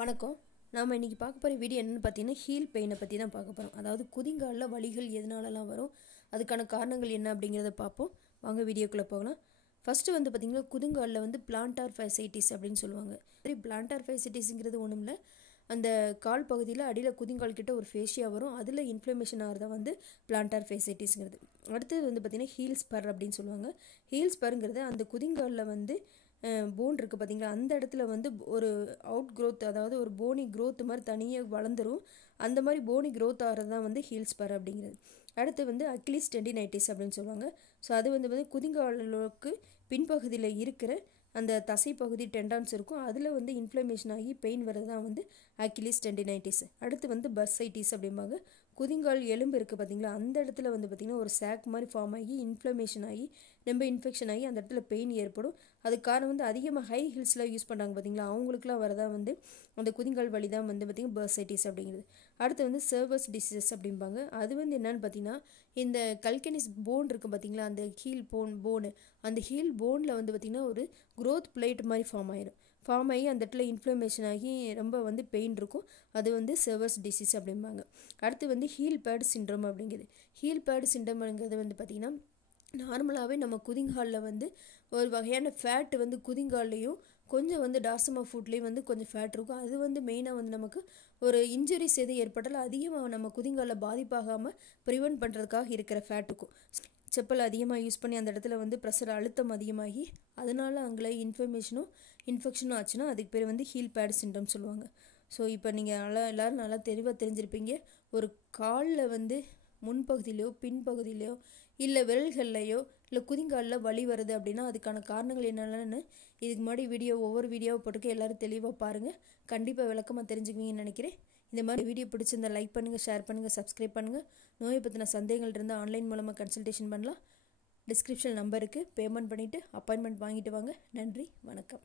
வணக்கம். நாம் இன்றைக்கி பார்க்க போகிற வீடியோ என்னென்னு பார்த்தீங்கன்னா ஹீல் பெயினை பற்றி தான் பார்க்க போகிறோம். அதாவது குதிங்காலில் வலிகள் எதனாலலாம் வரும், அதுக்கான காரணங்கள் என்ன அப்படிங்கிறத பார்ப்போம். வாங்க வீடியோக்குள்ளே போகலாம். ஃபஸ்ட்டு வந்து பார்த்திங்கன்னா குதிங்காலில் வந்து பிளான்டார் ஃபேசைட்டிஸ் அப்படின்னு சொல்லுவாங்க. சரி, பிளான்டார் ஃபேசைட்டிஸுங்கிறது ஒன்றும் இல்லை, அந்த கால் பகுதியில் அடியில் குதிங்கால் கிட்ட ஒரு ஃபேஷியா வரும், அதில் இன்ஃப்ளமேஷன் ஆகிறத வந்து பிளான்டார் ஃபேசைட்டிஸுங்கிறது. அடுத்தது வந்து பார்த்திங்கன்னா ஹீல் ஸ்பர் அப்படின்னு சொல்லுவாங்க. ஹீல் ஸ்பருங்கிறது அந்த குதிங்காலில் வந்து போன் இருக்குது பார்த்திங்களா, அந்த இடத்துல வந்து ஒரு அவுட் க்ரோத், அதாவது ஒரு போனி க்ரோத் மாதிரி தனியாக வளர்ந்துரும். அந்த மாதிரி போனி க்ரோத் ஆகிறது தான் வந்து ஹீல் ஸ்பர் அப்படிங்கிறது. அடுத்து வந்து அக்கிலிஸ் டெண்டினைட்டிஸ் அப்படின்னு சொல்லுவாங்க. ஸோ அது வந்து குதிங்காலுக்கு பின்பகுதியில் இருக்கிற அந்த தசைப்பகுதி டெண்டான்ஸ் இருக்கும், அதில் வந்து இன்ஃப்ளமேஷன் ஆகி பெயின் வர்றது தான் வந்து அக்கிலிஸ் டெண்டினைட்டிஸ். அடுத்து வந்து பர்சைட்டிஸ் அப்படிம்பாங்க. குதிங்கால் எலும்பு இருக்குது பார்த்திங்களா, அந்த இடத்துல வந்து பார்த்திங்கன்னா ஒரு சாக் மாதிரி ஃபார்ம் ஆகி இன்ஃப்ளமேஷன் ஆகி ரொம்ப இன்ஃபெக்ஷன் ஆகி அந்த இடத்துல பெயின் ஏற்படும். அதுக்கு காரணம் வந்து அதிகமாக ஹை ஹில்ஸ்லாம் யூஸ் பண்ணுறாங்க பார்த்திங்களா, அவங்களுக்குலாம் வரதான் வந்து அந்த குதிங்கால் வலி தான் வந்து பார்த்திங்கன்னா பர்சைட்டிஸ் அப்படிங்கிறது. அடுத்து வந்து சர்வஸ் டிசீசஸ் அப்படிம்பாங்க. அது வந்து என்னென்னு பார்த்திங்கன்னா இந்த கல்கனிஸ் போன் இருக்குது பார்த்திங்களா, அந்த ஹீல் போனு அந்த ஹீல் போனில் வந்து பார்த்திங்கன்னா ஒரு க்ரோத் பிளேட் மாதிரி ஃபார்ம் ஆகி அந்த இடத்துல இன்ஃப்ளமேஷன் ஆகி ரொம்ப வந்து பெயின் இருக்கும். அது வந்து சர்வஸ் டிசீஸ் அப்படிம்பாங்க. அடுத்து வந்து ஹீல் பேட் சிண்ட்ரோம் அப்படிங்கிறது. ஹீல் பேட் சிண்ட்ரோம்ங்கிறது வந்து பார்த்திங்கன்னா நார்மலாகவே நம்ம குதிங்காலில் வந்து ஒரு வகையான ஃபேட்டு வந்து குதிங்கால்லையும் கொஞ்சம் வந்து டார்சம் ஆஃப் ஃபுட்லேயும் வந்து கொஞ்சம் ஃபேட் இருக்கும். அது வந்து மெயினாக வந்து நமக்கு ஒரு இன்ஜுரிஸ் எது ஏற்பட்டாலும் அதிகமாக நம்ம குதிங்காலில் பாதிப்பாகாமல் ப்ரிவெண்ட் பண்ணுறதுக்காக இருக்கிற ஃபேட் இருக்கும். செப்பல் அதிகமாக யூஸ் பண்ணி அந்த இடத்துல வந்து ப்ரெஷர் அழுத்தம் அதிகமாகி அதனால் அங்கே இன்ஃபெக்ஷனும் ஆச்சுன்னா அதுக்கு பேர் வந்து ஹீல் பேட் சிண்ட்ரோம் சொல்லுவாங்க. ஸோ இப்போ நீங்கள் எல்லோரும் நல்லா தெளிவாக தெரிஞ்சிருப்பீங்க. ஒரு காலில் வந்து முன்பகுதியிலையோ பின்பகுதியிலையோ இல்லை விரல்கள்லையோ இல்லை குதிங்காலில் வலி வருது அப்படின்னா அதுக்கான காரணங்கள் என்னென்னு இதுக்கு முன்னாடி ஒவ்வொரு வீடியோவை போட்டுக்க எல்லோரும் தெளிவாக பாருங்கள். கண்டிப்பாக விளக்கமாக தெரிஞ்சுக்குவீங்கன்னு நினைக்கிறேன். இந்த மாதிரி வீடியோ பிடிச்சிருந்தா லைக் பண்ணுங்கள், ஷேர் பண்ணுங்கள், சப்ஸ்கிரைப் பண்ணுங்கள். நோயை பற்றின சந்தேகங்கள் இருந்தால் ஆன்லைன் மூலமாக கன்சல்டேஷன் பண்ணலாம். டிஸ்கிரிப்ஷன் நம்பருக்கு பேமெண்ட் பண்ணிவிட்டு அப்பாயின்மெண்ட் வாங்கிட்டு வாங்க. நன்றி, வணக்கம்.